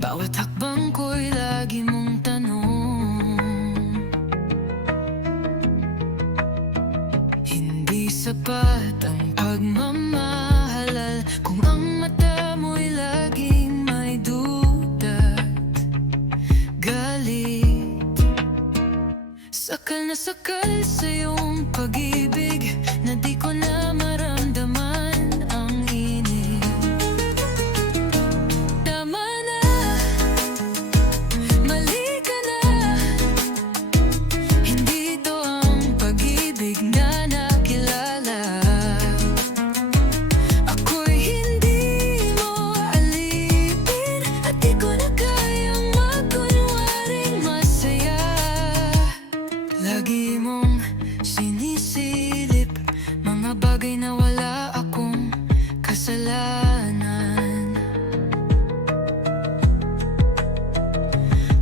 Bawat hakbang ko'y lagi mong tanong. Hindi sapat ang pagmamahalal kung ang mata mo'y laging may duda at galit. Sakal na sakal sa iyong pag-ibig na di ko na maramdaman ang init. Tama na, mali ka na. Hindi ito ang pag-ibig na nakilala. Ako'y hindi mo alipin at di ko na kayang magkunwaring masaya. Lagi mong sinisilip mga bagay na wala akong kasalanan.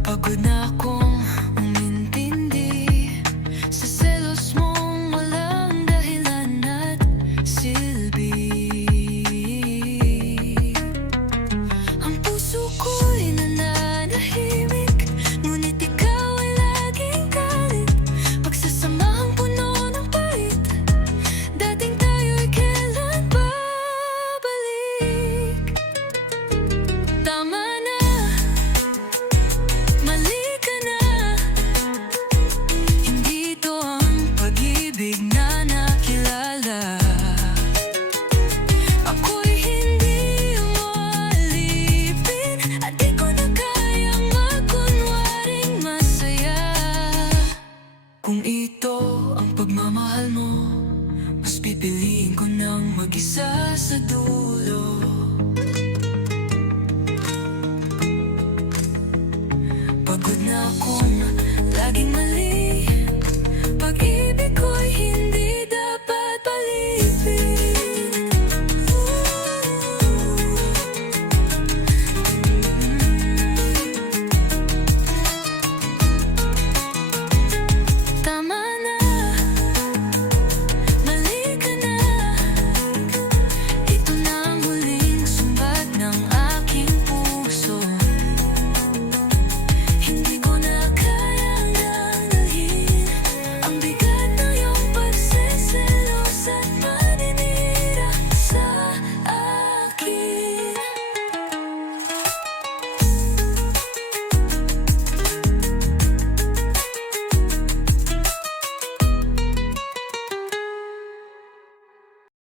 Pagod na akong umintindi sa selos mong walang dahilan at silbi. Ang puso ko'y nananahimik, ngunit ikaw ay laging galit. Pagsasamahang puno ng pait, dating tayo'y kailan babalik. Tama na, mali ka na. Hindi ito ang pag-ibig na nakilala. Ako'y hindi mo alipin at di ko na kayang magkunwaring masaya. Kung ito ang pagmamahal mo, mas pipiliin ko nang mag-isa sa dulo. Pagod na akong